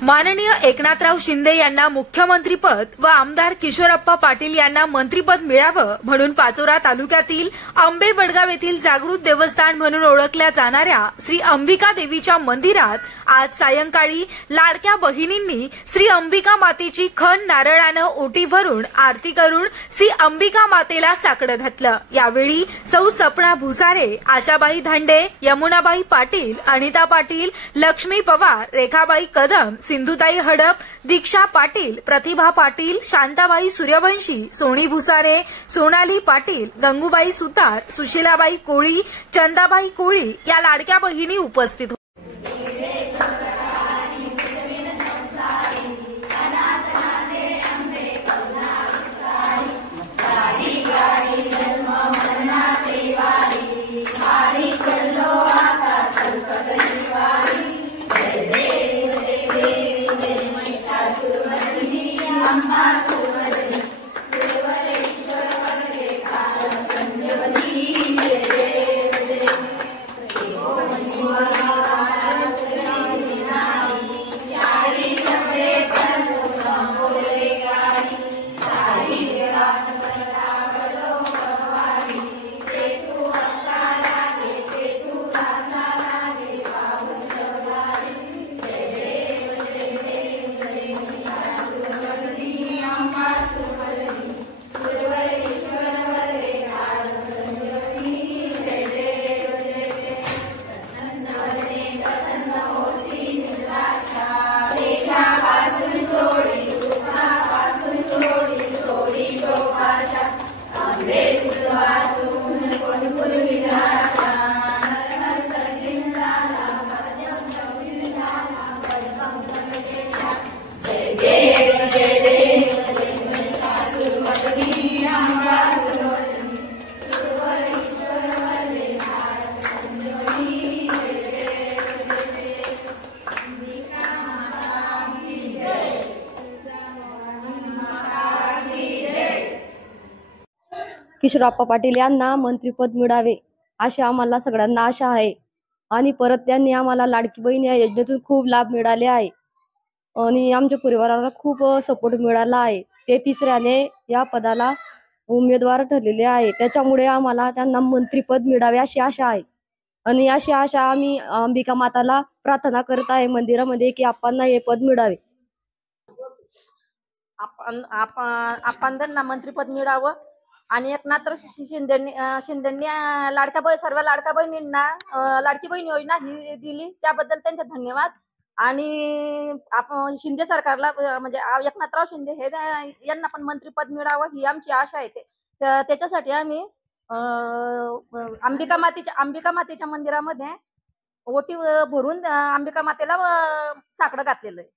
माननीय एकनाथराव शिंदे यांना मुख्यमंत्रीपद व आमदार किशोरप्पा पाटील यांना मंत्रीपद मिळावं म्हणून पाचोरा तालुक्यातील आंबे वडगाव येथील जागृत देवस्थान म्हणून ओळखल्या जाणाऱ्या श्री अंबिका देवीच्या मंदिरात आज सायंकाळी लाडक्या बहिणींनी श्री अंबिका मातेची खण नारळानं ओटी भरून आरती करून श्री अंबिका मातेला साकडं घातलं। यावेळी सौ सपना भुसारे, आशाबाई धांडे, यमुनाबाई पाटील, अनिता पाटील, लक्ष्मी पवार, रेखाबाई कदम, सिंधुताई हडप, दीक्षा पाटील, प्रतिभा पाटील, शांताबाई सूर्यवंशी, सोनी भुसारे, सोनाली पाटील, गंगूबाई सुतार, सुशीलाबाई कोळी, चंदाबाई कोळी या लाडक्या बहिणी उपस्थित होत्या। किशोरप्पा पाटील यांना मंत्रिपद मिळावे अशी आम्हाला सगळ्यांना आशा आहे आणि परत त्यांनी आम्हाला लाडकी बहीण या योजनेतून खूप लाभ मिळाले आहे आणि आमच्या परिवाराला खूप सपोर्ट मिळाला आहे। ते तिसऱ्याने या पदाला उमेदवार ठरलेले आहे, त्याच्यामुळे आम्हाला त्यांना मंत्रिपद मिळावे अशी आशा आहे आणि अशी आशा आम्ही अंबिका माताला प्रार्थना करत आहे मंदिरामध्ये की आपणना हे पद मिळावे। आपण त्यांना मंत्रिपद मिळावं आणि एकनाथराव शिंदेंनी सर्व लाडक्या बहिणींना लाडकी बहीण योजना ही दिली, त्याबद्दल त्यांचे धन्यवाद। आणि आपण शिंदे सरकारला म्हणजे एकनाथराव शिंदे हे यांना पण मंत्रिपद मिळावं ही आमची आशा आहे। त्याच्यासाठी आम्ही अंबिका मातेच्या मंदिरामध्ये ओटी भरून अंबिका मातेला साकडं घातलेलं आहे।